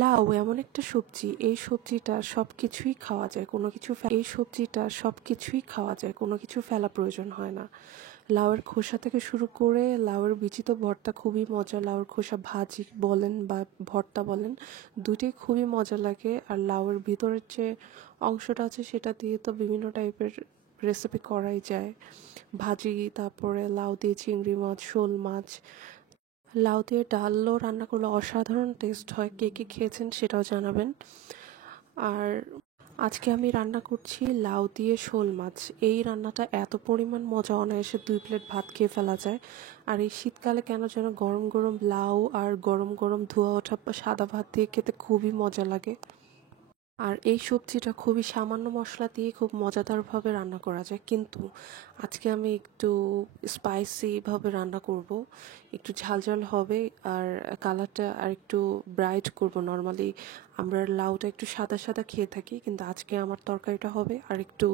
লাউ এমন একটা সবজি, এই সবজিটা সবকিছুই খাওয়া যায়, কোনো কিছু ফেলা প্রয়োজন হয় না। লাউয়ের খোসা থেকে শুরু করে লাউয়ের বিচি তো ভর্তা খুবই মজা, লাউয়ের খোসা ভাজি বলেন বা ভর্তা বলেন, দুটোই খুবই মজা লাগে। আর লাউয়ের ভিতরের যে অংশটা আছে সেটা দিয়ে তো বিভিন্ন টাইপের রেসিপি করাই যায়, ভাজি, তারপরে লাউ দিয়ে চিংড়ি মাছ, শোল মাছ, লাউ দিয়ে ডালও রান্না করলে অসাধারণ টেস্ট হয়। কে কে খেয়েছেন সেটাও জানাবেন। আর আজকে আমি রান্না করছি লাউ দিয়ে শোল মাছ। এই রান্নাটা এত পরিমাণ মজা, অনায়াসে 2 প্লেট ভাত খেয়ে ফেলা যায়। আর এই শীতকালে কেন যেন গরম গরম লাউ আর গরম গরম ধোয়া ওঠা সাদা ভাত দিয়ে খেতে খুবই মজা লাগে। আর এই সবজিটা খুবই সামান্য মশলা দিয়ে খুব মজাদারভাবে রান্না করা যায়, কিন্তু আজকে আমি একটু স্পাইসিভাবে রান্না করব, একটু ঝাল হবে। আর কালারটা আর একটু ব্রাইট করব। নর্মালি আমরা লাউটা একটু সাদা সাদা খেয়ে থাকি, কিন্তু আজকে আমার তরকারিটা হবে আর একটু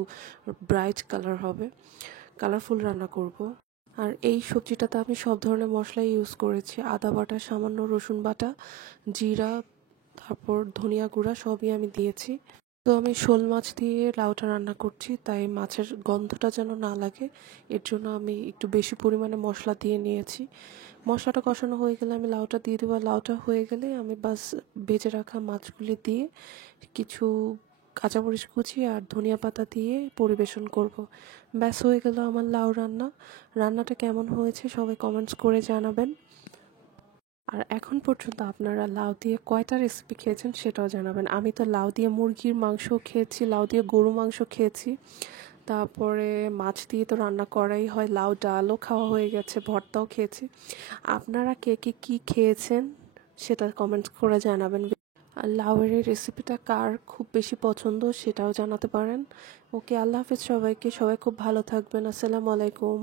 ব্রাইট কালার হবে, কালারফুল রান্না করব। আর এই সবজিটাতে আমি সব ধরনের মশলাই ইউজ করেছি, আদা বাটা, সামান্য রসুন বাটা, জিরা, তারপর ধনিয়া গুঁড়া সবই আমি দিয়েছি। তো আমি শোল মাছ দিয়ে লাউটা রান্না করছি, তাই মাছের গন্ধটা যেন না লাগে, এর জন্য আমি একটু বেশি পরিমাণে মশলা দিয়ে নিয়েছি। মশলাটা কষানো হয়ে গেলে আমি লাউটা দিয়ে দেবো। লাউটা হয়ে গেলে আমি বাস ভেজে রাখা মাছগুলি দিয়ে কিছু কাঁচামরিচ কুচি আর ধনিয়া পাতা দিয়ে পরিবেশন করব। ব্যাস হয়ে গেল আমার লাউ রান্না। রান্নাটা কেমন হয়েছে সবাই কমেন্টস করে জানাবেন। আর এখন পর্যন্ত আপনারা লাউ দিয়ে কয়টা রেসিপি খেয়েছেন সেটাও জানাবেন। আমি তো লাউ দিয়ে মুরগির মাংস খেয়েছি, লাউ দিয়ে গরু মাংস খেয়েছি, তারপরে মাছ দিয়ে তো রান্না করাই হয়, লাউ ডালও খাওয়া হয়ে গেছে, ভর্তাও খেয়েছি। আপনারা কে কে কী খেয়েছেন সেটা কমেন্ট করে জানাবেন। আর লাউয়ের এই রেসিপিটা কার খুব বেশি পছন্দ সেটাও জানাতে পারেন। ওকে, আল্লাহ হাফেজ সবাইকে, সবাই খুব ভালো থাকবেন। আসসালামু আলাইকুম।